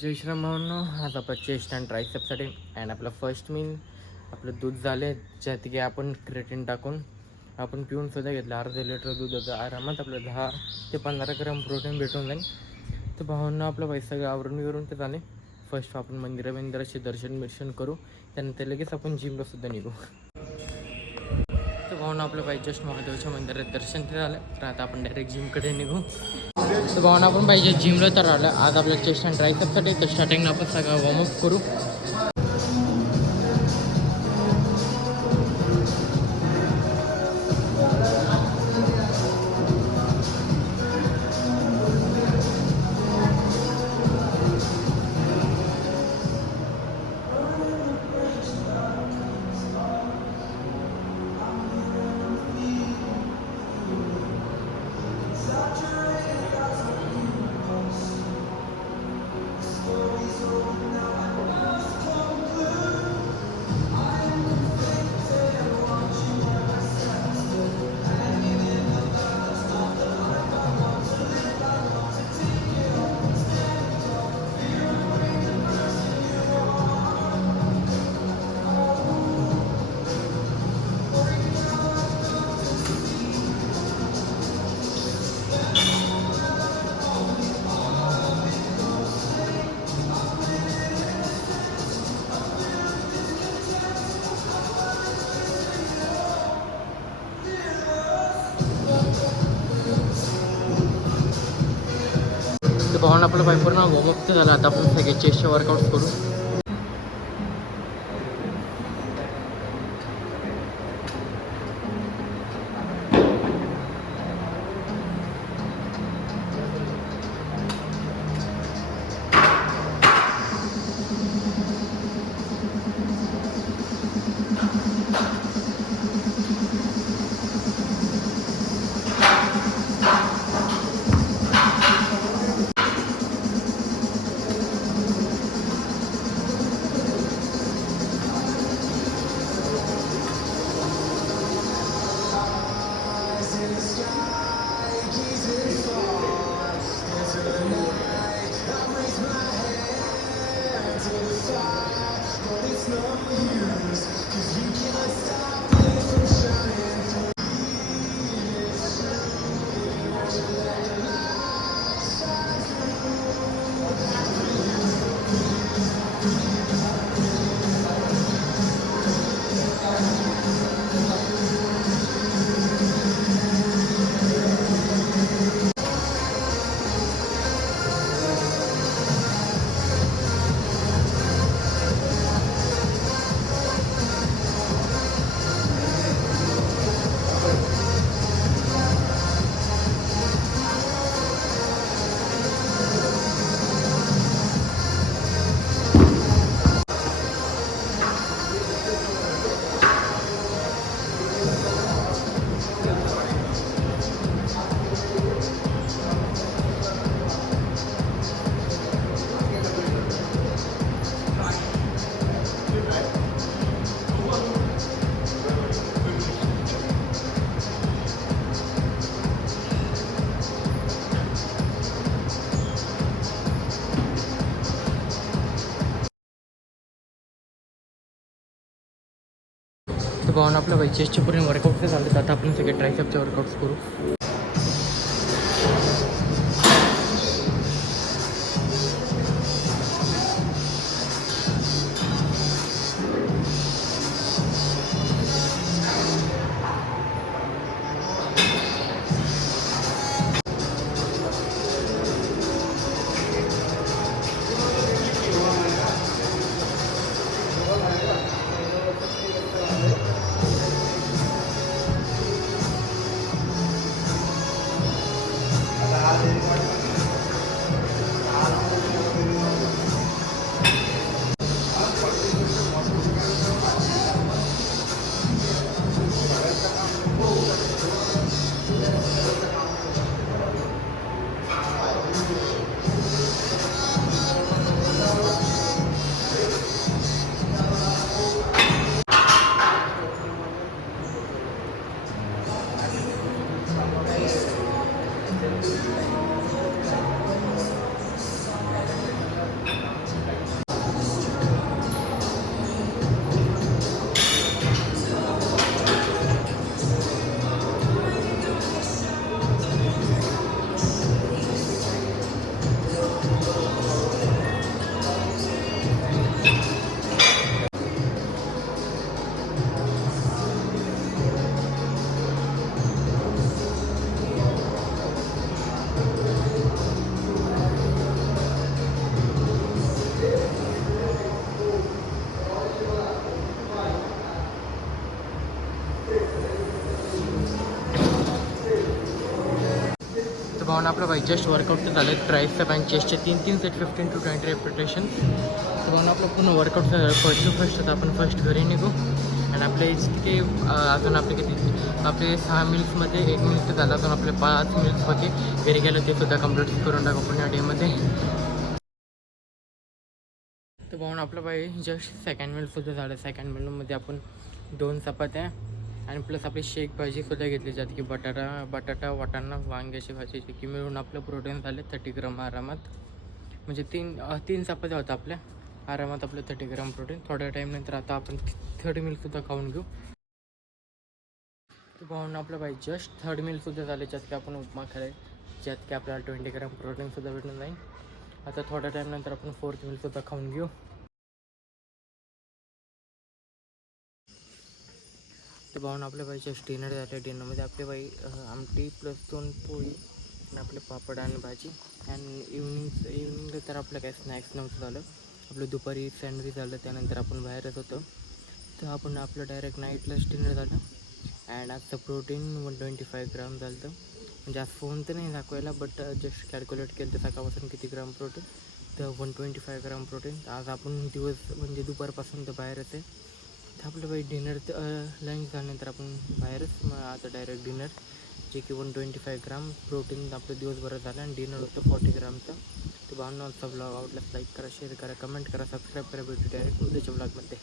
जय श्रीराम भावांनो, आज आपला चेस्ट अँड ट्रायसेपसाठी अँड आपला फर्स्ट मील आपलं दूध झाले, ज्यात की आपण क्रेटिन टाकून आपण पिऊन सुद्धा घेतलं. अर्धा लिटर दूध होतं. आरामात आपलं 10 ते 15 ग्राम प्रोटीन भेटून जाईल. तर भावांनो, आपलं पैसा आवरून विरून ते झाले. फर्स्ट आपण मंदिराचे दर्शन करू, त्यानंतर लगेच आपण जिमला सुद्धा निघू. तर भावांनो, आपलं पाहिजे जस्ट महादेवच्या मंदिरात दर्शन ते झालं. तर आता आपण डायरेक्ट जिमकडे निघू. तर भावना आपण पाहिजे जिमला तर आलं. आज आपल्या चेस्ट अँड ट्रायसेपसाठी तर स्टार्टिंगला आपण सगळं वॉर्मअप करू. तर भावना आपलं पाय पूर्ण वॉर्मअप झालं. आता आपण सगळे चेस्टचे वर्कआउट्स करू. तर भावना आपलं पाहिजे चेस्टचे पूर्ण वर्कआउट झाले. तर आता आपण सगळे ट्रायसेपचे वर्कआउट्स करू. भावना आपलं भाई जस्ट वर्कआउट तर झालं ट्रायसेप अँड चेस्टचे 3 सेट 15 to 20 रेपिटेशन. तर भावना आपलं पूर्ण वर्कआउट झालं. फर्स्ट तर आपण फर्स्ट घरी निघू. आणि आपले किती अजून आपले किती आपले 6 मिल्समध्ये 1 मिनिट झालं. अजून आपले 5 मिल्स होते घरी गेलं ते सुद्धा कंप्लीट करून टाकू आपण या डेमध्ये. तर भावना आपलं बाई जस्ट सेकंड मिलसुद्धा झालं. सेकंड मिलमध्ये आपण 2 चपात्या आणि प्लस आपली शेक भाजीसुद्धा घेतली, ज्यात की बटाटा वाटाणा वांग्याची भाजी जे की मिळून आपलं प्रोटीन झाले 30 ग्राम आरामात. म्हणजे तीन चपात्या होत्या आपल्या आरामात, आपलं 30 ग्राम प्रोटीन. थोड्या टाईमनंतर आता आपण थर्ड मिलसुद्धा खाऊन घेऊ. तर भावना आपलं बाई जस्ट थर्ड मिलसुद्धा झाले, ज्यात की आपण उपमा खाल्ले, ज्यात की आपल्याला 20 ग्राम प्रोटीनसुद्धा भेटून जाईल. आता थोड्या टाईमनंतर आपण फोर्थ मिलसुद्धा खाऊन घेऊ. तर भावना आपल्या बाईच्या डिनर झालं. डिनरमध्ये आपल्या बाई आमटी प्लस 2 पोळी आणि आपले पापड आणि भाजी. आणि इव्हनिंगला तर आपलं काय स्नॅक्स नव्हतं झालं. आपलं दुपारी सँडविच झालं, त्यानंतर आपण बाहेरच होतो. तर आपण आपलं डायरेक्ट नाईटलाच डिनर झालं. अँड आजचं प्रोटीन 125 ग्राम झालं होतं. म्हणजे आज फोन तर नाही दाखवायला, बट जस्ट कॅल्क्युलेट केलं तर सकाळपासून किती ग्राम प्रोटीन, तर 125 ग्राम प्रोटीन. आज आपण दिवस म्हणजे दुपारपासून तर बाहेरच आहे. तर आपलं बाई डिनर लंच झाल्यानंतर आपण बाहेरच. मग आता डायरेक्ट डिनर, जे की 125 ग्राम प्रोटीन आपलं दिवसभरात झालं. आणि डिनर होतं 40 ग्रामचं. तर भावना आजचा ब्लॉग आवडल्यास लाईक करा, शेअर करा, कमेंट करा, सबस्क्राईब करा. भेटू डायरेक्ट उद्याच्या ब्लॉगमध्ये.